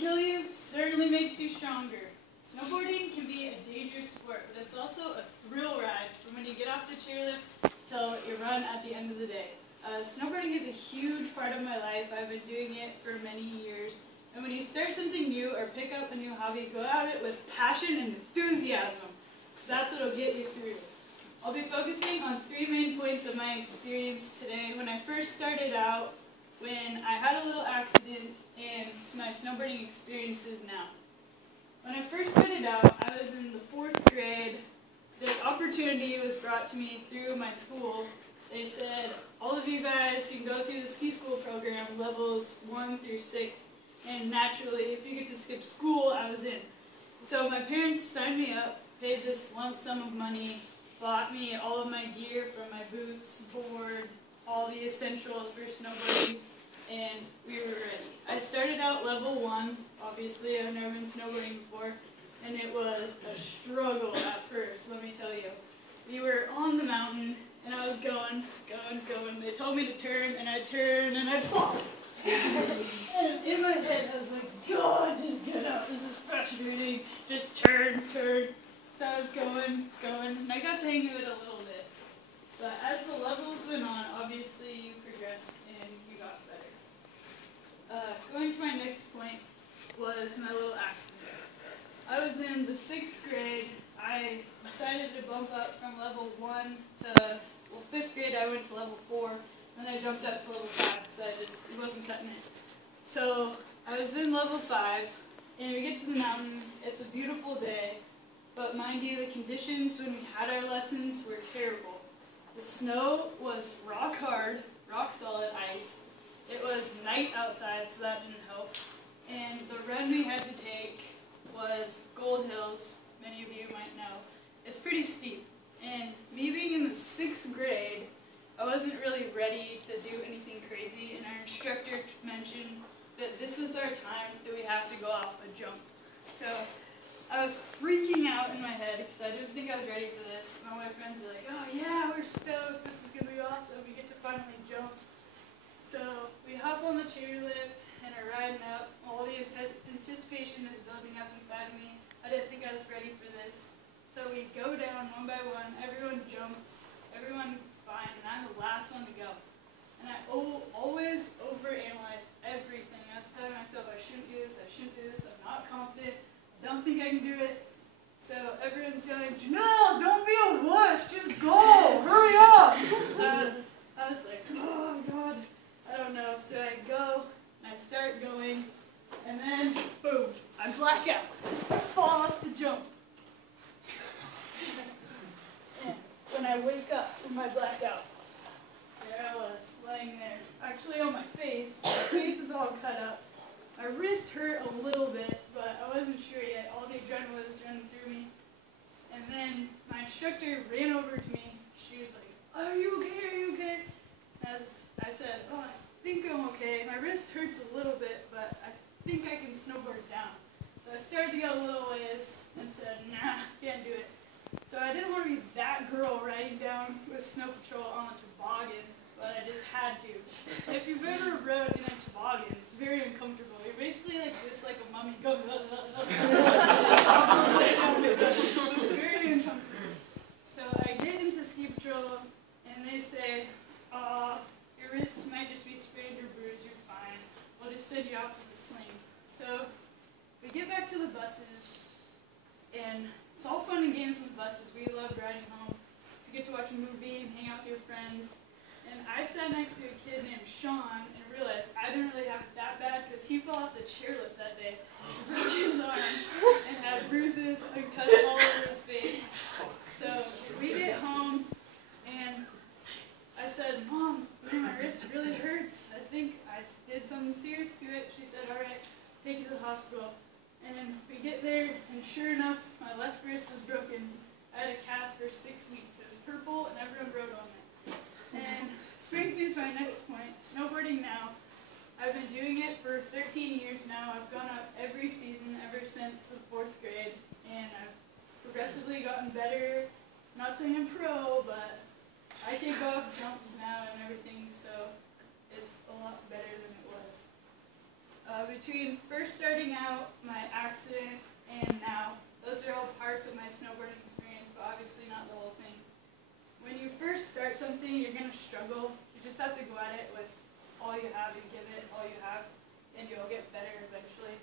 kill you, certainly makes you stronger. Snowboarding can be a dangerous sport, but it's also a thrill ride from when you get off the chairlift till you run at the end of the day. Snowboarding is a huge part of my life. I've been doing it for many years. And when you start something new or pick up a new hobby, go at it with passion and enthusiasm, because that's what will get you through. I'll be focusing on 3 main points of my experience today. When I first started out, when I had a little accident, and my snowboarding experiences now. When I first started out, I was in the 4th grade. This opportunity was brought to me through my school. They said, all of you guys can go through the ski school program, levels 1 through 6, and naturally, if you get to skip school, I was in. So my parents signed me up, paid this lump sum of money, bought me all of my gear from my boots, board, all the essentials for snowboarding, and we were ready. I started out level 1, obviously I've never been snowboarding before, and it was a struggle at first, let me tell you. We were on the mountain, and I was going. They told me to turn, and I'd turn, and I'd fall. And in my head, I was like, God, just get up, this is frustrating, just turn. So I was going, and I got the hang of it a little bit. But as the levels went on, obviously you progressed and you got better. Going to my next point was my little accident. I was in the 6th grade. I decided to bump up from level 1 to, 5th grade I went to level 4, and I jumped up to level 5 because it wasn't cutting it. So I was in level 5, and we get to the mountain. It's a beautiful day, but mind you, the conditions when we had our lessons were terrible. The snow was rock hard, rock solid ice. It was night outside, so that didn't help. And the run we had to take was Gold Hills, many of you might know. It's pretty steep. And me being in the 6th grade, I wasn't really ready to do anything crazy, and our instructor mentioned that this was our time that we have to go off a jump. So I was freaking out in my head because I didn't think I was ready for this. And all my friends were like, oh yeah, we're stoked, this is going to be awesome, we get to finally jump. So we hop on the chairlift and are riding up. All the anticipation is building up inside of me. I didn't think I was ready for this. So we go down one by one, everyone jumps, everyone's fine, and I'm the last one to go. And I always overanalyze everything. I was telling myself I shouldn't do this, I'm not confident, I don't think I can do it. So everyone's yelling, Janelle, don't be a wuss, just go, hurry up! I was like, oh God, I don't know. So I go, and I start going, and then, boom, I black out. I fall off the jump. And when I wake up from my blackout, there I was, laying there, actually on my face. My face was all cut up. My wrist hurt a little bit, but I wasn't sure yet. All the adrenaline was running through me. And then my instructor ran over to me. She was like, are you okay, are you okay? As I said, oh, I think I'm okay. My wrist hurts a little bit, but I think I can snowboard down. So I started to go a little ways and said, nah, can't do it. So I didn't want to be that girl riding down with Snow Patrol on a toboggan, but I just had to. And if you've ever rode in a toboggan, it's very uncomfortable. You're basically like this, like a mummy going, it's very uncomfortable. So I get into Ski Patrol, and they say, your wrist might just be sprained or bruised, you're fine. We'll just send you off with a sling. So we get back to the buses, and it's all fun and games on the buses. We loved riding home. So you get to watch a movie and hang out with your friends. And I sat next to a kid named Sean and realized I didn't really have it that bad because he fell off the chairlift that day. He broke his arm and had bruises and cuts all over his face. So we get home, and I said, Mom, my wrist really hurts. I think I did something serious to it. She said, all right, take it to the hospital. And we get there, and sure enough, my left wrist was broken. I had a cast for 6 weeks. It was purple, and everyone rode on it. And this brings me to my next point, snowboarding now. I've been doing it for 13 years now. I've gone up every season ever since the 4th grade, and I've progressively gotten better. I'm not saying I'm pro, but I can go off jumps now and everything, so it's a lot better than it was. We between first starting out, my accident, and now, those are all parts of my snowboarding experience, but obviously not the whole thing. When you first start something, you're going to struggle. You just have to go at it with all you have and give it all you have, and you'll get better eventually.